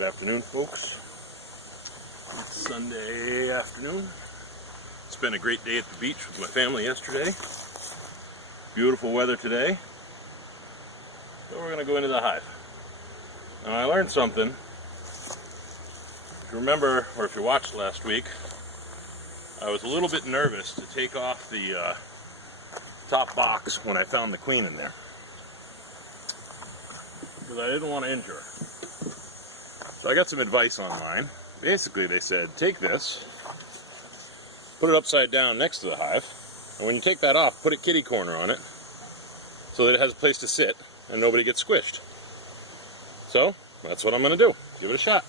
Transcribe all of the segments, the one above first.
Good afternoon, folks. It's Sunday afternoon. It's been a great day at the beach with my family yesterday. Beautiful weather today. So we're going to go into the hive. Now I learned something. If you remember, or if you watched last week, I was a little bit nervous to take off the top box when I found the queen in there, because I didn't want to injure her. So I got some advice online. Basically they said, take this, put it upside down next to the hive, and when you take that off, put a kitty corner on it so that it has a place to sit and nobody gets squished. So that's what I'm going to do. Give it a shot.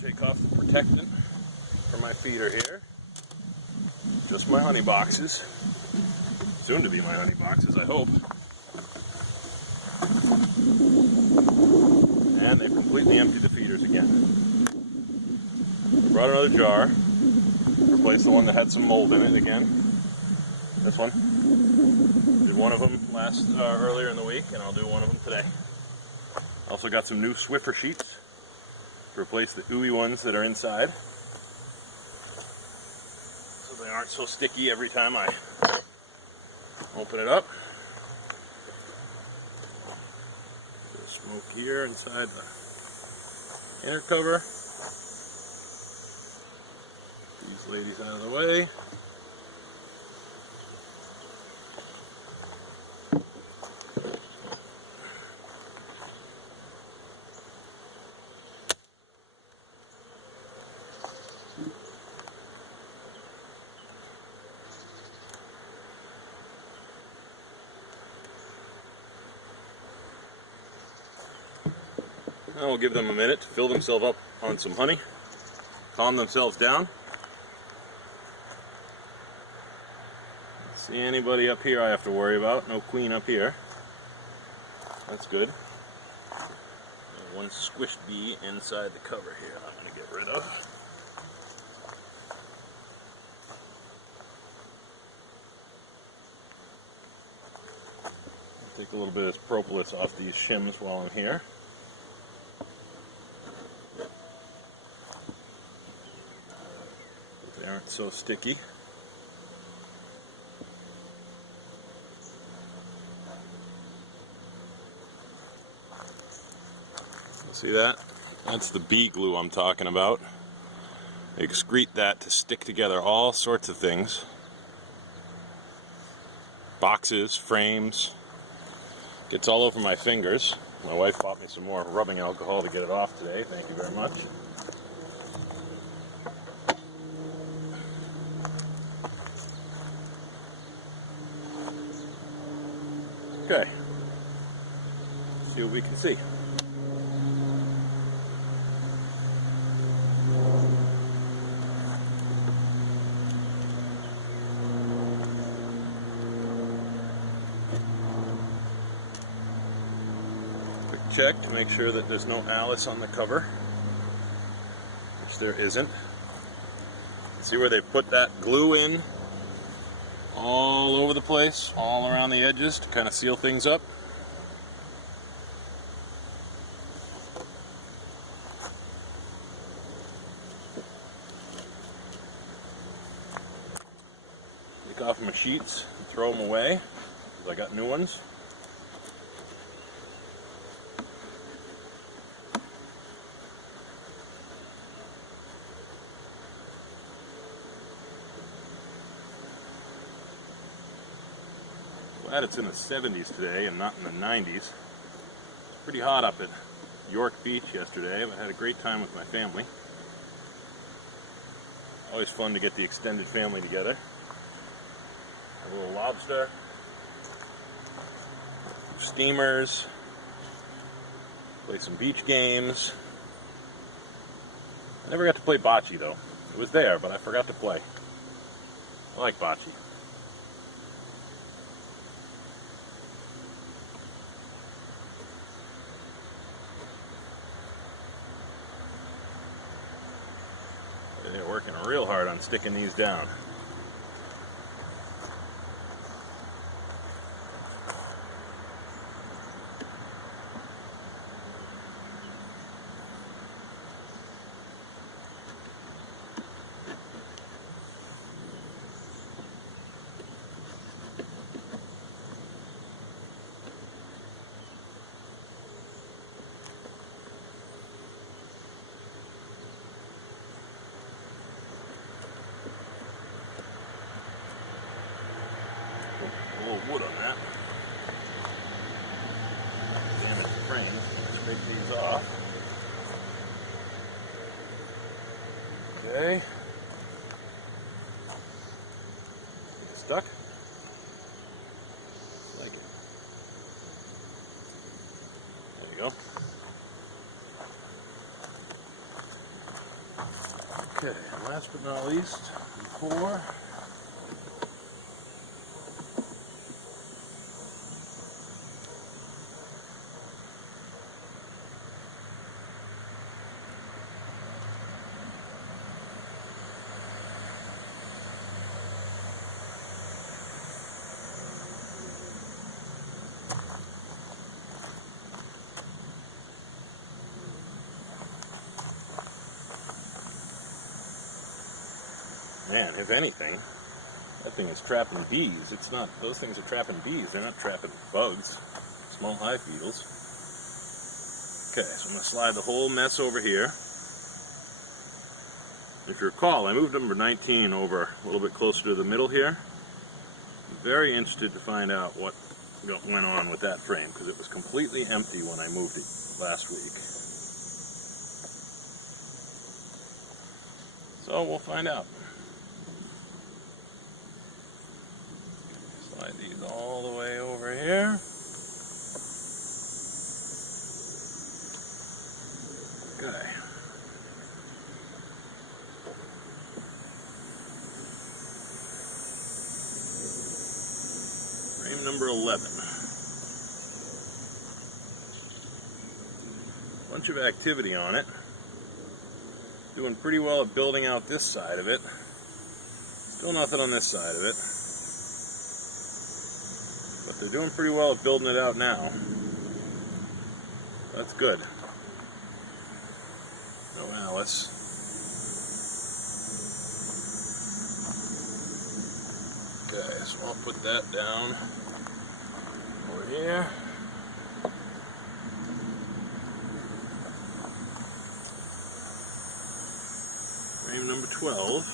Take off the protectant from my feeder here. Just my honey boxes. Soon to be my honey boxes, I hope. And they've completely emptied the feeders again. I brought another jar. Replaced the one that had some mold in it again. This one. Did one of them earlier in the week, and I'll do one of them today. Also got some new Swiffer sheets to replace the ooey ones that are inside, so they aren't so sticky every time I open it up. There's smoke here inside the inner cover. These ladies out of the way. Now we'll give them a minute to fill themselves up on some honey, calm themselves down. See anybody up here I have to worry about? No queen up here. That's good. And one squished bee inside the cover here I'm going to get rid of. Take a little bit of this propolis off these shims while I'm here. They aren't so sticky. See that? That's the bee glue I'm talking about. They excrete that to stick together all sorts of things. Boxes, frames. Gets all over my fingers. My wife bought me some more rubbing alcohol to get it off today. Thank you very much. Okay. Let's see what we can see. Check to make sure that there's no Alice on the cover, which there isn't. See where they put that glue in all over the place, all around the edges to kind of seal things up. Take off my sheets and throw them away because I got new ones. Glad it's in the 70s today and not in the 90s. It's pretty hot up at York Beach yesterday, but I had a great time with my family. Always fun to get the extended family together. A little lobster, steamers, play some beach games. I never got to play bocce though. It was there, but I forgot to play. I like bocce. They're working real hard on sticking these down. wood on that. Damage the frames. Scrape these off. Okay. Stuck? Like it. There you go. Okay, and last but not least, before man, if anything, that thing is trapping bees. It's not, those things are trapping bees. They're not trapping bugs, small hive beetles. Okay, so I'm going to slide the whole mess over here. If you recall, I moved number 19 over a little bit closer to the middle here. I'm very interested to find out what went on with that frame, because it was completely empty when I moved it last week. So we'll find out. Slide these all the way over here. Okay. Frame number 11. Bunch of activity on it. Doing pretty well at building out this side of it. Still nothing on this side of it. But they're doing pretty well at building it out now. That's good. Oh, Alice. Okay, so I'll put that down over here. Frame number 12.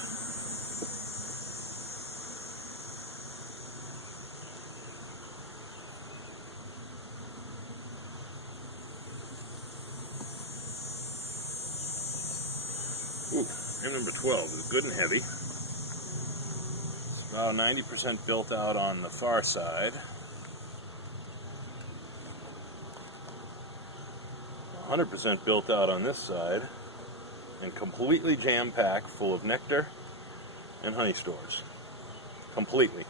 Ooh, frame number 12 is good and heavy. It's about 90% built out on the far side. 100% built out on this side. And completely jam-packed full of nectar and honey stores. Completely.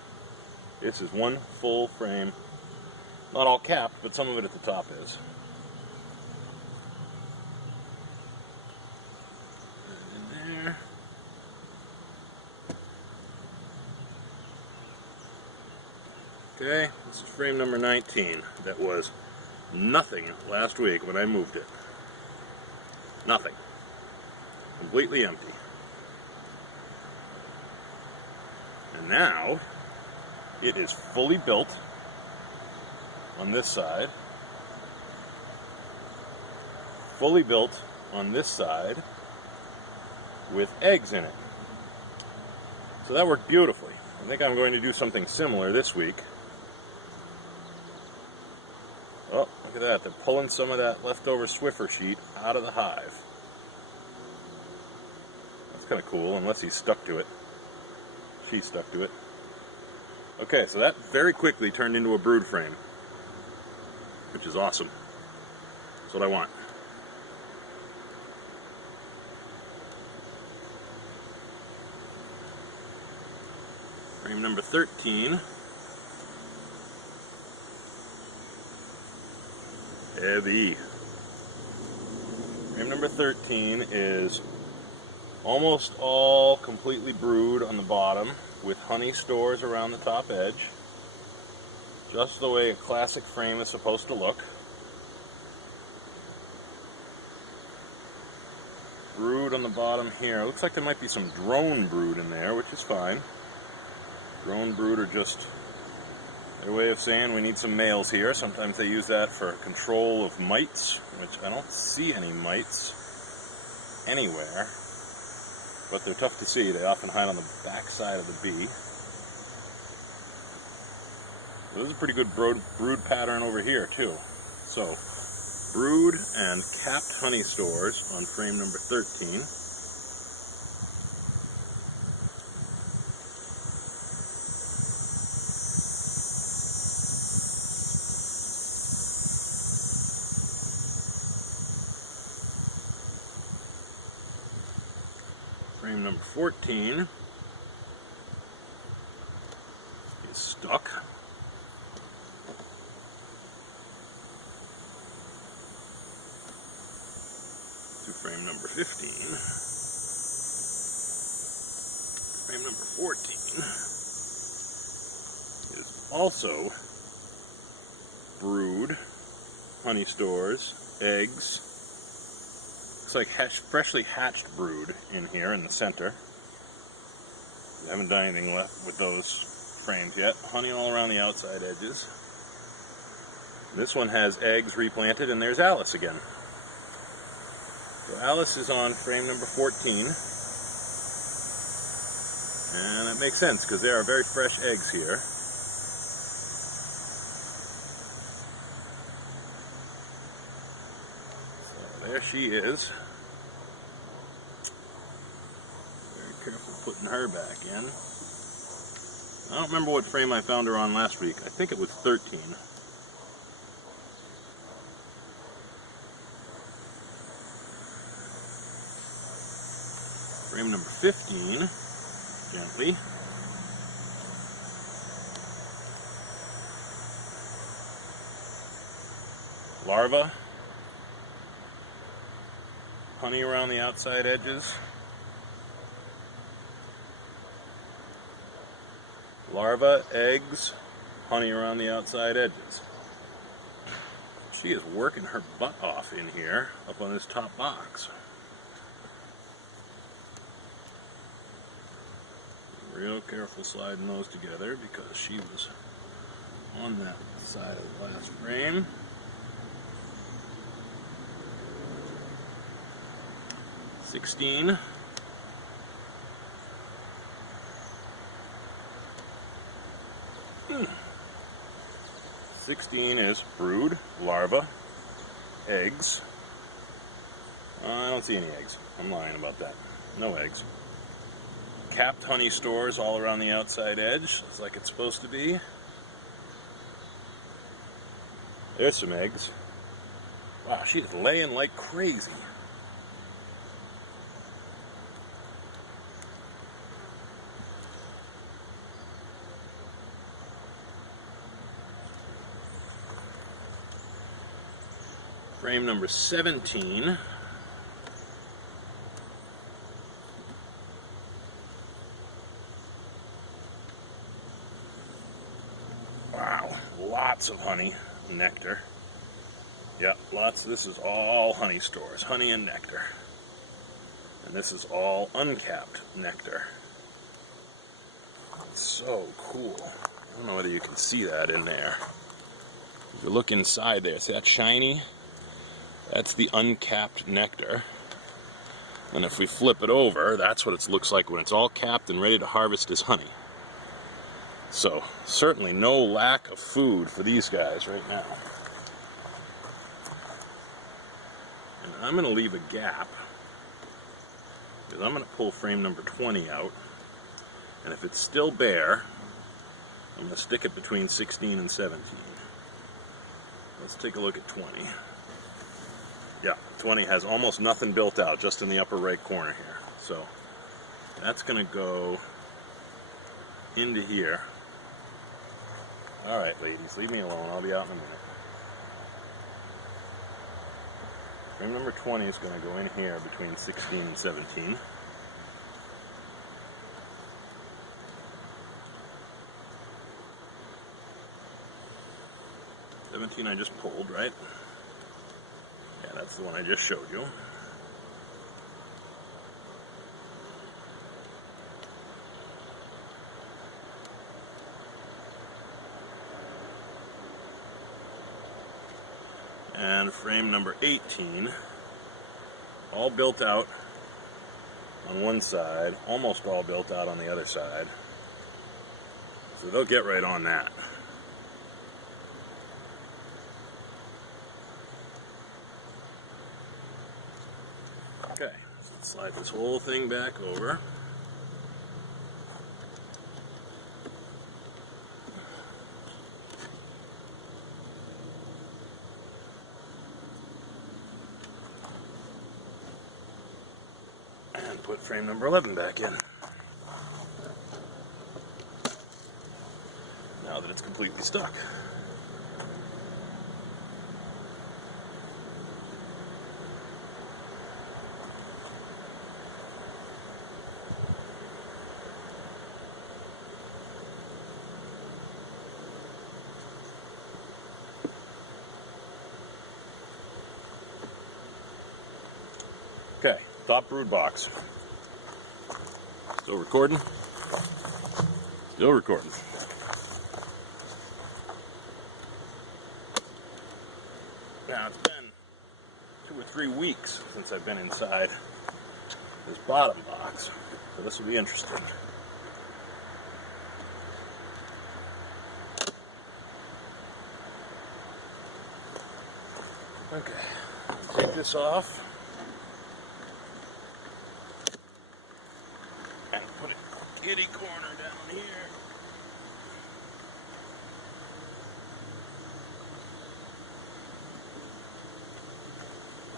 This is one full frame. Not all capped, but some of it at the top is. There. Okay, this is frame number 19. That was nothing last week when I moved it. Nothing. Completely empty. And now it is fully built on this side, fully built on this side with eggs in it. So that worked beautifully. I think I'm going to do something similar this week. Oh, look at that. They're pulling some of that leftover Swiffer sheet out of the hive. That's kind of cool, unless he's stuck to it. She's stuck to it. Okay, so that very quickly turned into a brood frame, which is awesome. That's what I want. Frame number 13. Heavy. Frame number 13 is almost all completely brood on the bottom with honey stores around the top edge. Just the way a classic frame is supposed to look. Brood on the bottom here. Looks like there might be some drone brood in there, which is fine. Drone brood are just their way of saying we need some males here. Sometimes they use that for control of mites, which I don't see any mites anywhere. But they're tough to see. They often hide on the back side of the bee. This is a pretty good brood pattern over here too. So, brood and capped honey stores on frame number 13. Frame number 14 is stuck. To frame number 15. Frame number 14 is also brood, honey stores, eggs. Looks like freshly hatched brood in here in the center. I haven't done anything left with those frames yet. Honey all around the outside edges. This one has eggs replanted, and there's Alice again. So Alice is on frame number 14. And that makes sense because there are very fresh eggs here. So there she is. Careful putting her back in. I don't remember what frame I found her on last week. I think it was 13. Frame number 15, gently. Larva. Honey around the outside edges. Larva, eggs, honey around the outside edges. She is working her butt off in here up on this top box. Real careful sliding those together because she was on that side of the last frame. $16. 16 is brood, larva, eggs. I don't see any eggs. I'm lying about that. No eggs. Capped honey stores all around the outside edge. Looks like it's supposed to be. There's some eggs. Wow, she's laying like crazy. Frame number 17. Wow, lots of honey, nectar. Yeah, lots. This is all honey stores, honey and nectar. And this is all uncapped nectar. So cool. I don't know whether you can see that in there. If you look inside there, see that shiny? That's the uncapped nectar. And if we flip it over, that's what it looks like when it's all capped and ready to harvest as honey. So, certainly no lack of food for these guys right now. And I'm going to leave a gap, because I'm going to pull frame number 20 out. And if it's still bare, I'm going to stick it between 16 and 17. Let's take a look at 20. Yeah, 20 has almost nothing built out, just in the upper right corner here. So that's going to go into here. All right, ladies, leave me alone. I'll be out in a minute. Frame number 20 is going to go in here between 16 and 17. I just pulled, right? Yeah, that's the one I just showed you. And frame number 18, all built out on one side, almost all built out on the other side. So they'll get right on that. Slide this whole thing back over. And put frame number 11 back in. Now that it's completely stuck. Okay, top brood box. Still recording? Still recording. Now it's been 2 or 3 weeks since I've been inside this bottom box, so this will be interesting. Okay, take this off. And put it kitty corner down here.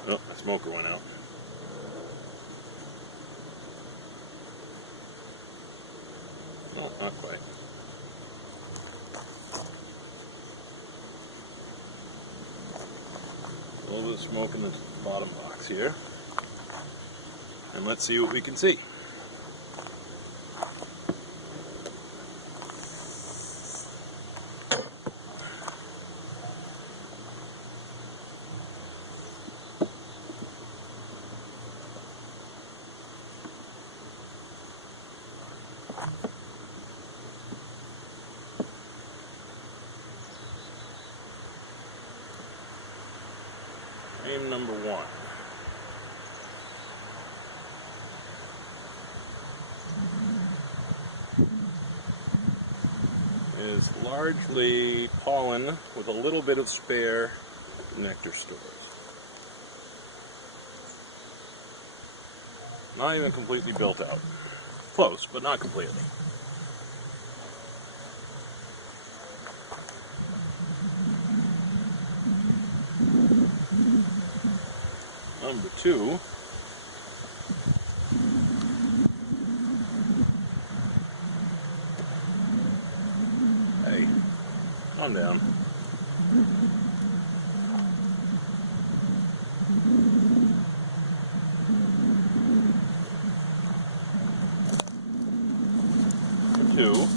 Oh, the smoker went out. No, not quite. A little bit of smoke in the bottom box here. And let's see what we can see. Frame number 1. Is largely pollen with a little bit of spare nectar stores. Not even completely built out. Close, but not completely. Number 2. Hey, calm down. Number 2.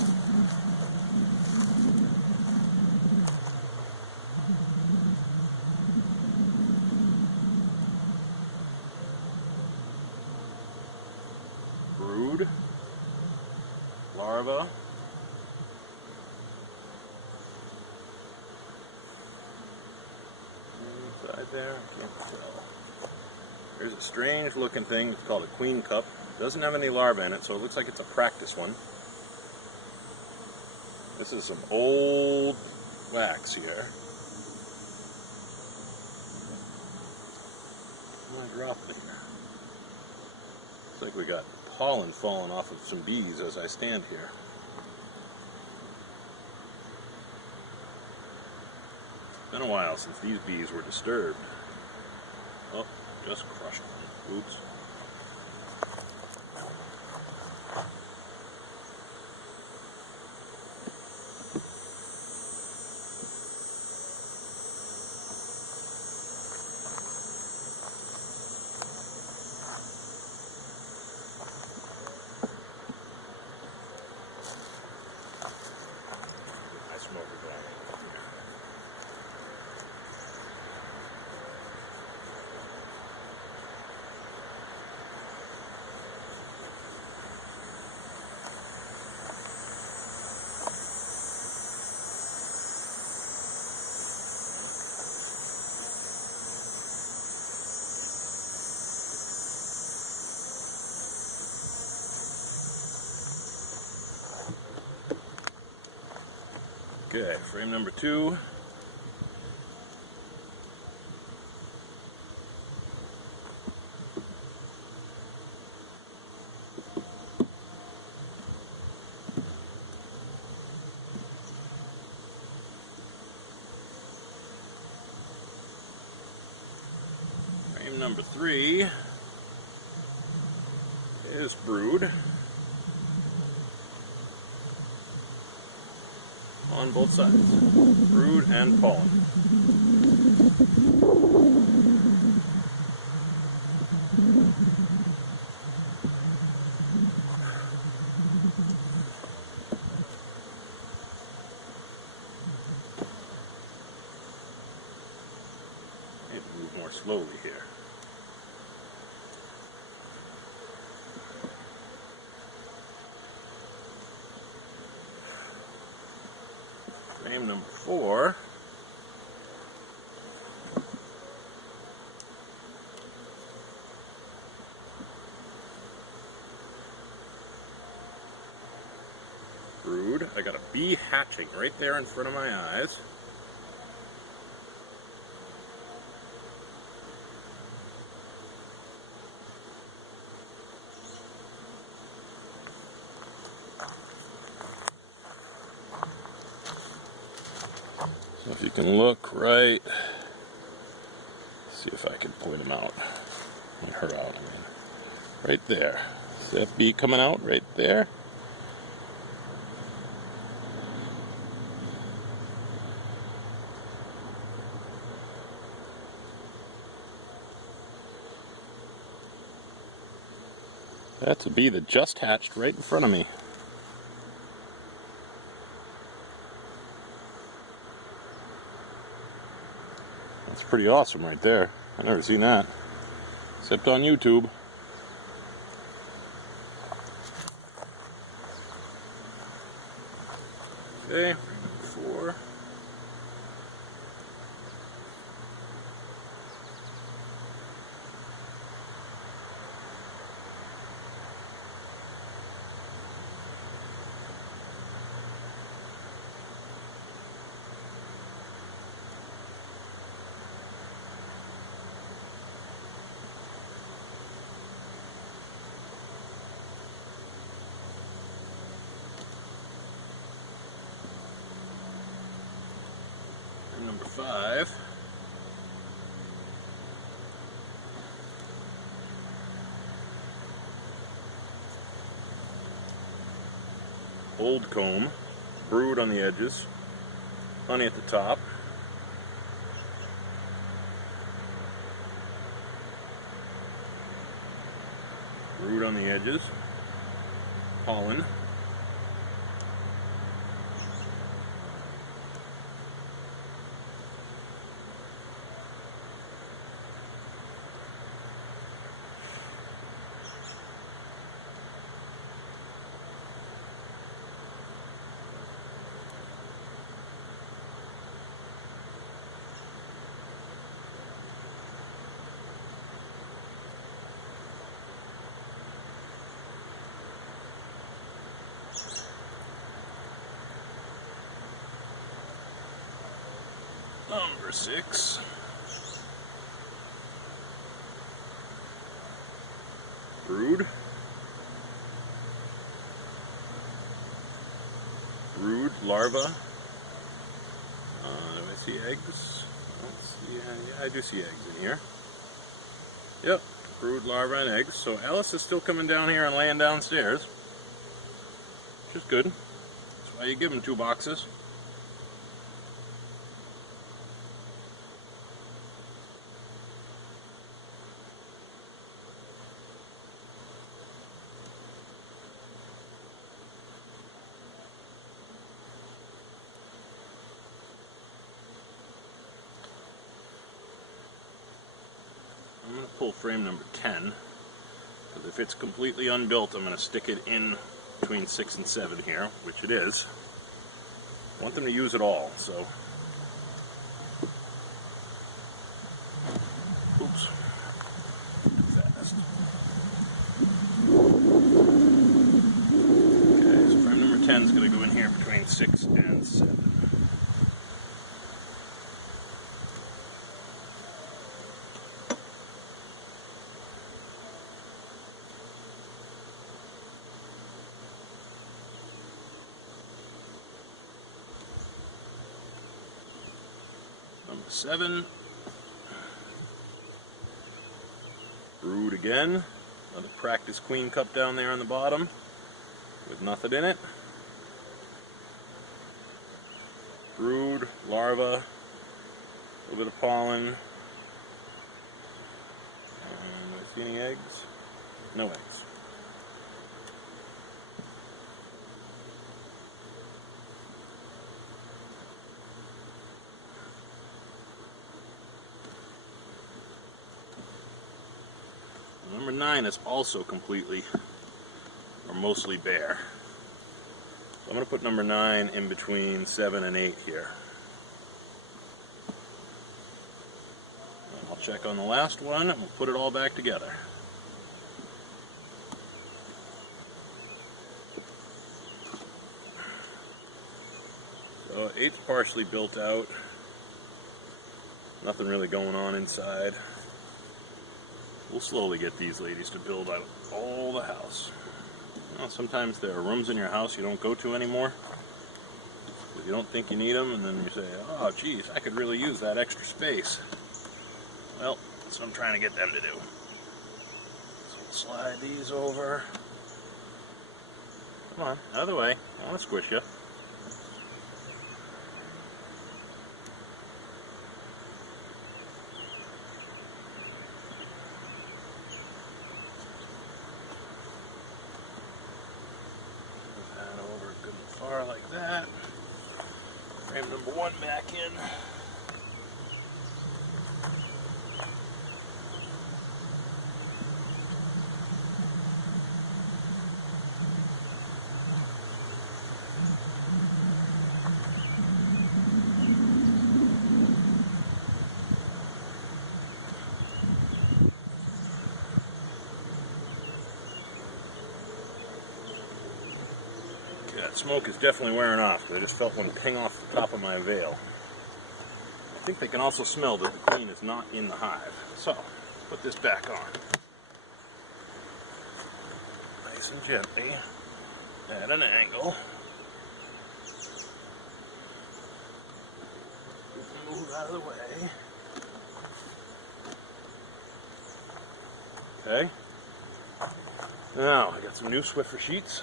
Brood, larva, inside there, I can't tell. There's a strange looking thing, it's called a queen cup. Doesn't have any larvae in it, so it looks like it's a practice one. This is some old wax here. What am I dropping here? Looks like we got pollen falling off of some bees as I stand here. It's been a while since these bees were disturbed. Oh, just crushed one. Oops. Okay, frame number 2. number 3 is brood on both sides, brood and pollen. Need to move more slowly here. Frame number 4 brood. I got a bee hatching right there in front of my eyes. So if you can look right, see if I can point him out, and her out, right there. See that bee coming out right there? That's a bee that just hatched right in front of me. That's pretty awesome right there. I've never seen that, except on YouTube. Okay, 4. Number 5. Old comb, brood on the edges, honey at the top. Brood on the edges, pollen. Number 6. Brood. Brood, larva. Do I see eggs? Yeah, I do see eggs in here. Yep, brood, larva, and eggs. So Alice is still coming down here and laying downstairs, which is good. That's why you give them 2 boxes. I'm going to pull frame number 10, because if it's completely unbuilt, I'm going to stick it in between 6 and 7 here, which it is. I want them to use it all, so. Oops. Too fast. Okay, so frame number 10 is going to go in here between 6 and 7. Number 7. again. Another practice queen cup down there on the bottom with nothing in it. Brood, larva, a little bit of pollen. And do I see any eggs? No eggs. Number 9 is also completely or mostly bare. So I'm going to put number 9 in between 7 and 8 here. And I'll check on the last one and we'll put it all back together. So 8's partially built out. Nothing really going on inside. We'll slowly get these ladies to build out all the house. You know, sometimes there are rooms in your house you don't go to anymore because you don't think you need them, and then you say, oh geez, I could really use that extra space. Well, that's what I'm trying to get them to do. So we'll slide these over. Come on, out of the way. I want to squish you. Like that. Frame number 1 back in. That smoke is definitely wearing off because I just felt one ping off the top of my veil. I think they can also smell that the queen is not in the hive. So, put this back on. Nice and gently, at an angle. Move out of the way. Okay. Now, I got some new Swiffer sheets.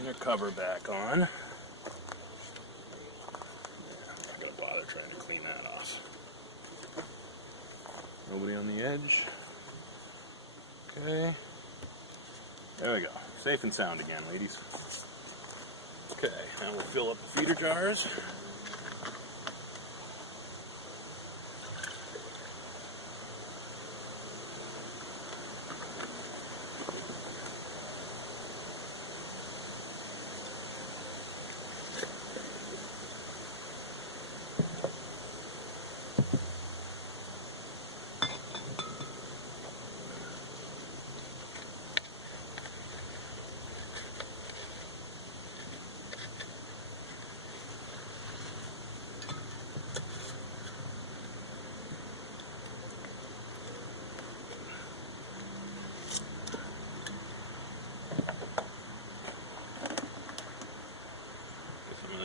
Inner cover back on. Yeah, I'm not going to bother trying to clean that off. Nobody on the edge. Okay. There we go. Safe and sound again, ladies. Okay, now we'll fill up the feeder jars.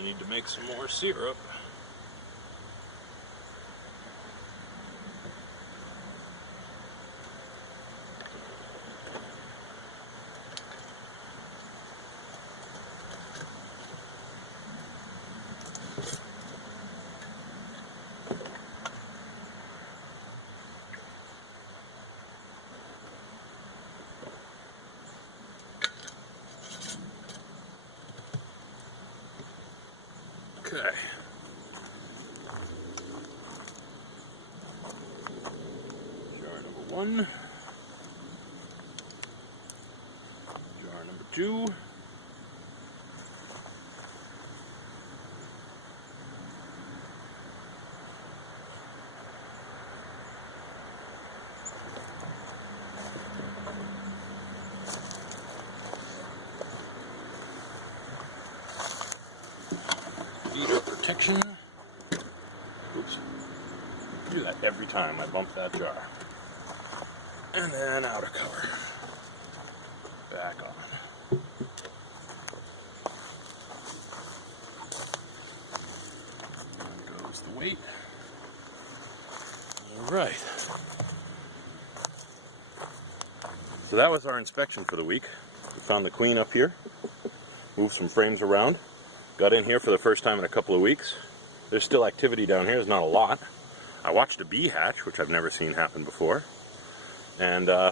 Need to make some more syrup. Okay. Jar number 1. Jar number 2. inspection. Oops. Do that every time I bump that jar. And then outer cover. Back on. There goes the weight. Alright. So that was our inspection for the week. We found the queen up here. Moved some frames around. Got in here for the first time in a couple of weeks. There's still activity down here. There's not a lot. I watched a bee hatch, which I've never seen happen before. And I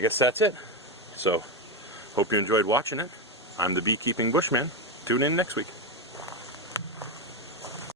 guess that's it. So, hope you enjoyed watching it. I'm the Beekeeping Bushman. Tune in next week.